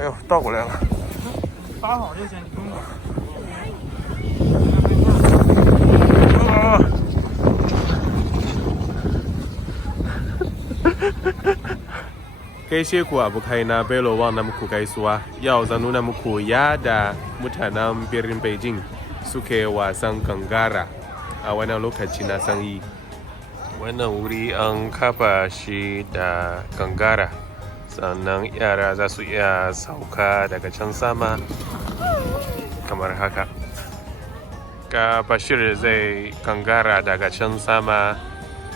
哎呦，倒过来了。发好就行，你不用管。Gaishe ku abokaina Bello na muku gaisuwa. Yau zan nuna muku yadda mutanen birnin Beijing suke wasan gangara a wannan lokaci na sanyi. Wannan wuri an kafa shi da gangara, sannan yara za su iya sauka daga can sama kamar haka. Ga Bashir zai gangara daga can sama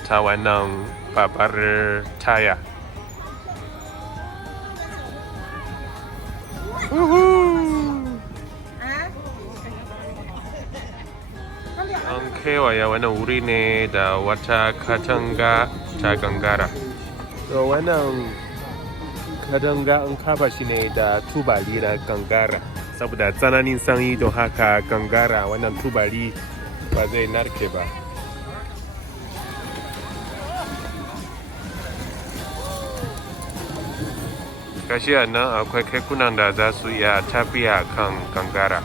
ta wannan babbar taya. An kewaye wannan wuri ne da wata katanga ta gangara. To wannan katanga an kafa shi ne da tubali na gangara, saboda tsananin sanyi, don haka gangara wannan tubali ba zai narke ba. Gashi a nan akwai kekunan da za su iya tafiya kan gangara.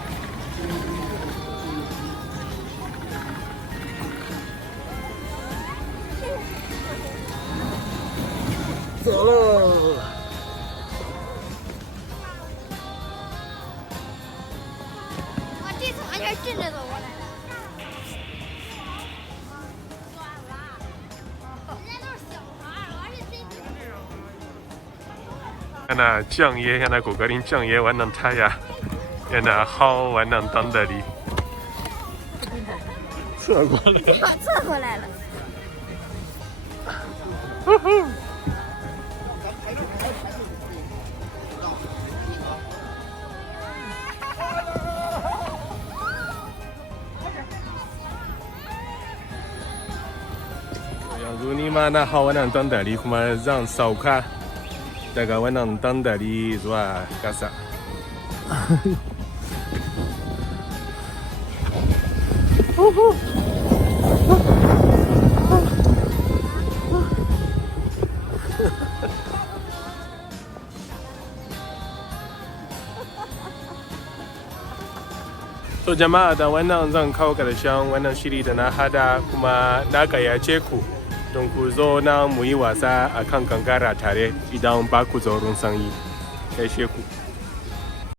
Yana janye, yana kokarin janye wannan taya, yana hau wannan dandali. 侧过来了，侧过来了。yanzu ni ma na hau wannan dandali, kuma zan sauka daga wannan dandali zuwa ƙasa. To jama'a, da wannan zan kawo ƙarshen wannan shiri da na hada, kuma na gayyace ku don ku zo na mu yi wasa a kan gangara tare idan ba ku tsoron sanyi. Gaishe ku.